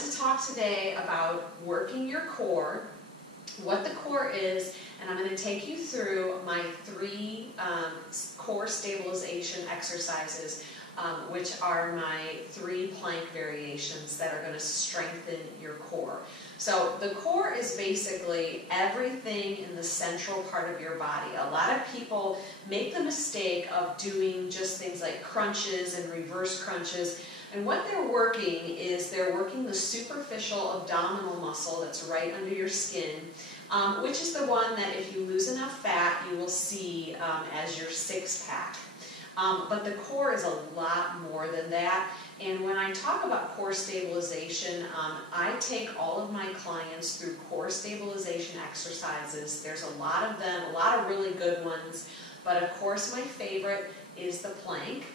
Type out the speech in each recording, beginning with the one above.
wanted to talk today about working your core, what the core is, and I'm going to take you through my 3 core stabilization exercises, which are my 3 plank variations that are going to strengthen your core. So the core is basically everything in the central part of your body. A lot of people make the mistake of doing just things like crunches and reverse crunches. And what they're working is they're working the superficial abdominal muscle that's right under your skin, which is the one that if you lose enough fat, you will see as your 6-pack. But the core is a lot more than that. And when I talk about core stabilization, I take all of my clients through core stabilization exercises. There's a lot of them, a lot of really good ones. But of course, my favorite is the plank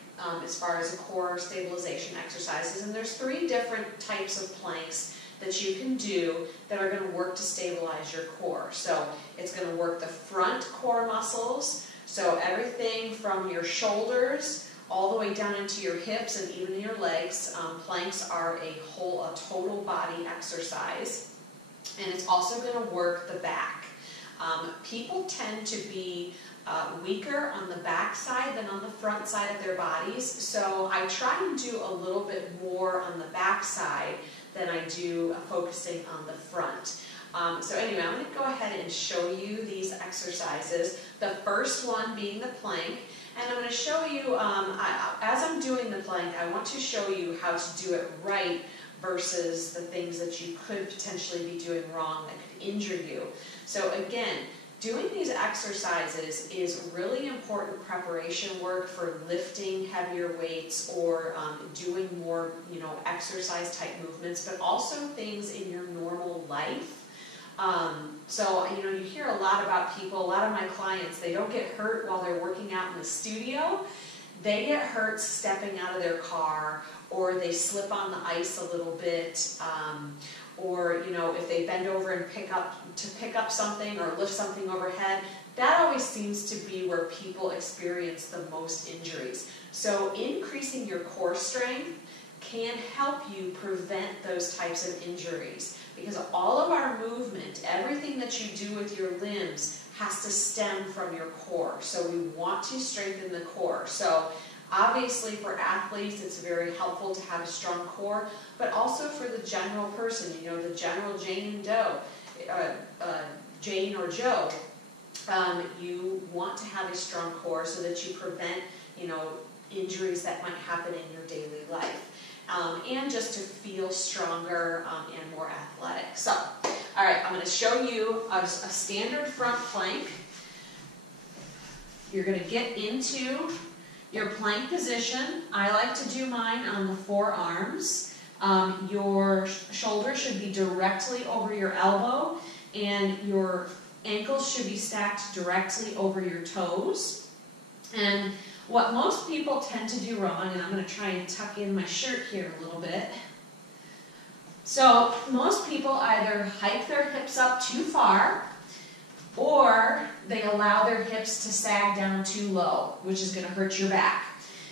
as far as the core stabilization exercises. And there's 3 different types of planks that you can do that are going to work to stabilize your core. So it's going to work the front core muscles. So everything from your shoulders all the way down into your hips and even your legs. Planks are a total body exercise. And it's also going to work the back. People tend to be weaker on the back side than on the front side of their bodies. So I try and do a little bit more on the back side than I do focusing on the front. So anyway, I'm going to go ahead and show you these exercises. The first one being the plank. And I'm going to show you, as I'm doing the plank, I want to show you how to do it right versus the things that you could potentially be doing wrong that could injure you. So again, doing these exercises is really important preparation work for lifting heavier weights or doing more, exercise type movements, but also things in your normal life. So, you hear a lot about people, a lot of my clients, they don't get hurt while they're working out in the studio. They get hurt stepping out of their car, or they slip on the ice a little bit, or, if they bend over and pick up something or lift something overhead. That always seems to be where people experience the most injuries. So increasing your core strength can help you prevent those types of injuries, because all of our movement, everything that you do with your limbs, has to stem from your core. So we want to strengthen the core. So obviously for athletes, it's very helpful to have a strong core, but also for the general person, the general Jane or Joe, you want to have a strong core so that you prevent, injuries that might happen in your daily life. And just to feel stronger and more athletic. So, all right, I'm going to show you a standard front plank. You're going to get into your plank position. I like to do mine on the forearms. Your shoulder should be directly over your elbow, and your ankles should be stacked directly over your toes. And what most people tend to do wrong, and I'm going to try and tuck in my shirt here a little bit. So most people either hike their hips up too far, or they allow their hips to sag down too low, which is going to hurt your back.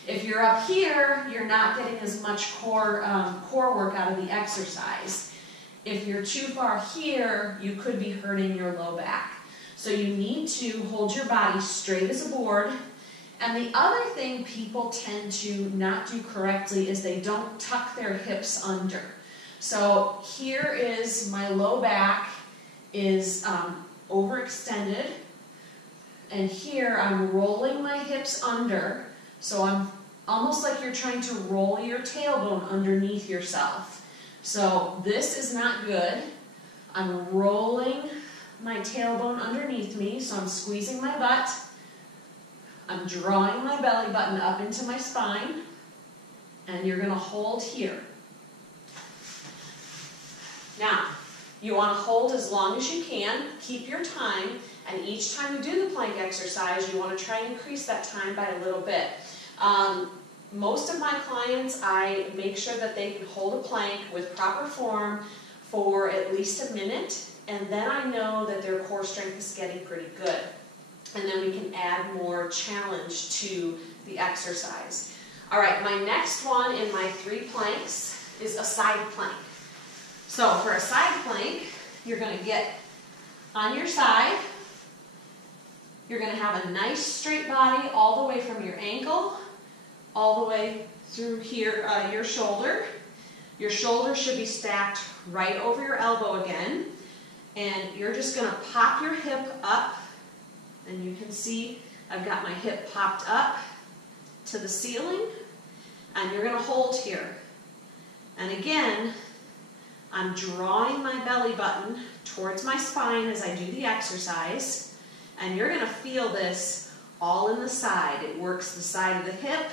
If you're up here, you're not getting as much core work out of the exercise. If you're too far here, you could be hurting your low back. So you need to hold your body straight as a board. And the other thing people tend to not do correctly is they don't tuck their hips under. So here is my low back is overextended, and here I'm rolling my hips under, so I'm almost like you're trying to roll your tailbone underneath yourself. So this is not good. I'm rolling my tailbone underneath me, so I'm squeezing my butt. I'm drawing my belly button up into my spine, and you're going to hold here. Now, you want to hold as long as you can, keep your time, and each time you do the plank exercise, you want to try and increase that time by a little bit. Most of my clients, I make sure that they can hold a plank with proper form for at least a minute, and then I know that their core strength is getting pretty good. And then we can add more challenge to the exercise. All right, my next one in my 3 planks is a side plank. So for a side plank, you're going to get on your side. You're going to have a nice straight body all the way from your ankle, all the way through here, your shoulder. Your shoulder should be stacked right over your elbow again. And you're just going to pop your hip up. And you can see I've got my hip popped up to the ceiling. And you're going to hold here. And again, I'm drawing my belly button towards my spine as I do the exercise. And you're going to feel this all in the side. It works the side of the hip,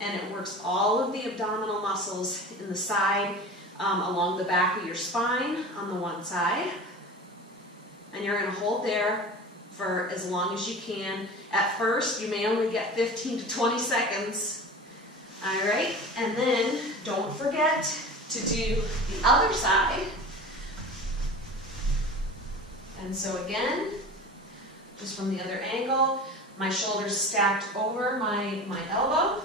and it works all of the abdominal muscles in the side, along the back of your spine on the one side. And you're going to hold there for as long as you can. At first, you may only get 15 to 20 seconds. All right, and then don't forget to do the other side. And so again, just from the other angle, my shoulders stacked over my elbow.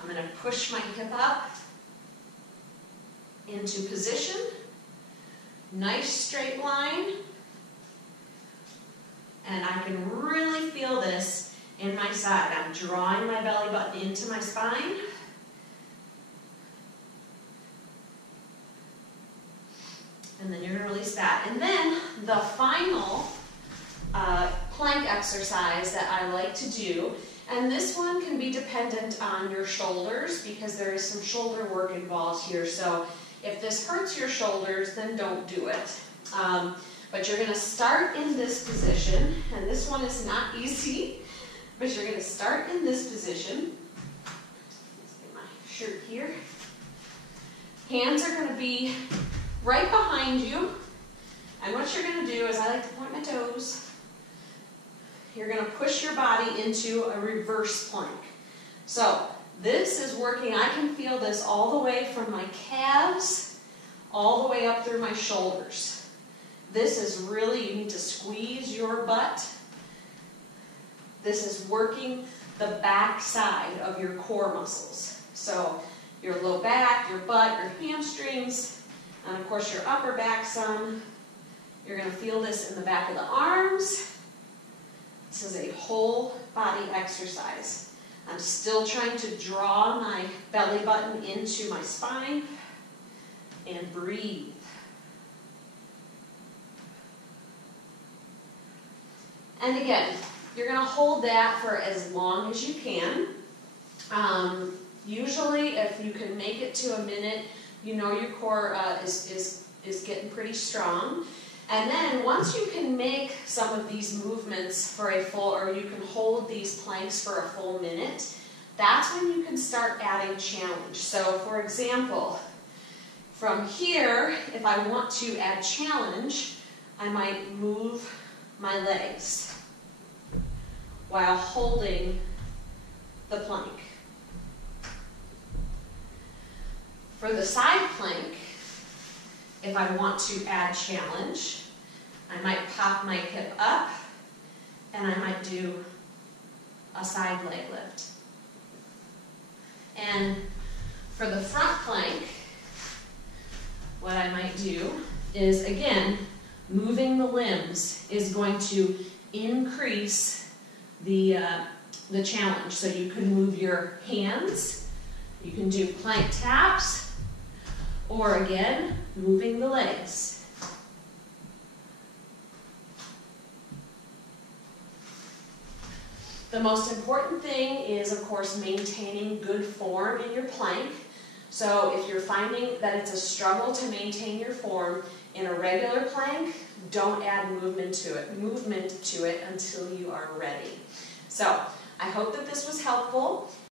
I'm going to push my hip up into position. Nice straight line. And I can really feel this in my side. I'm drawing my belly button into my spine. And then you're going to release that. And then the final plank exercise that I like to do, and this one can be dependent on your shoulders because there is some shoulder work involved here. So if this hurts your shoulders, then don't do it. But you're going to start in this position, and this one is not easy, but you're going to start in this position. Let's get my shirt here. Hands are going to be right behind you, and what you're going to do is, I like to point my toes, you're going to push your body into a reverse plank. So this is working, I can feel this all the way from my calves, all the way up through my shoulders. This is really, you need to squeeze your butt. This is working the back side of your core muscles. So your low back, your butt, your hamstrings, and of course your upper back some. You're going to feel this in the back of the arms. This is a whole body exercise. I'm still trying to draw my belly button into my spine and breathe. And again, you're going to hold that for as long as you can. Usually, if you can make it to a minute, you know your core is getting pretty strong. And then once you can make some of these movements for a full, or you can hold these planks for a full minute, that's when you can start adding challenge. So for example, from here, if I want to add challenge, I might move my legs while holding the plank. For the side plank, if I want to add challenge, I might pop my hip up and I might do a side leg lift. And for the front plank, what I might do is, again, moving the limbs is going to increase the challenge. So you can move your hands, you can do plank taps, or again, moving the legs. The most important thing is, of course, maintaining good form in your plank. So if you're finding that it's a struggle to maintain your form in a regular plank, don't add movement to it until you are ready. So I hope that this was helpful.